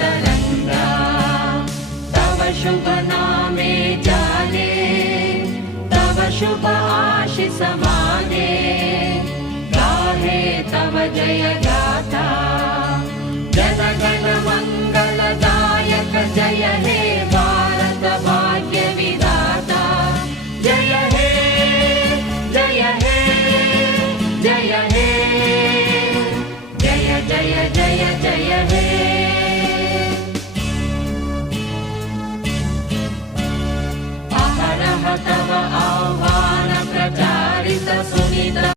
तरंगा तव शुभ नामे जाने तव शुभ आशीष माने गाहे तव जय गाथा जन गण मंगलदायक जय हे भारत भाग्य विधाता जय हे जय हे जय हे जय जय जय जय हे अहरह तव आह्वान प्रचारित सुनित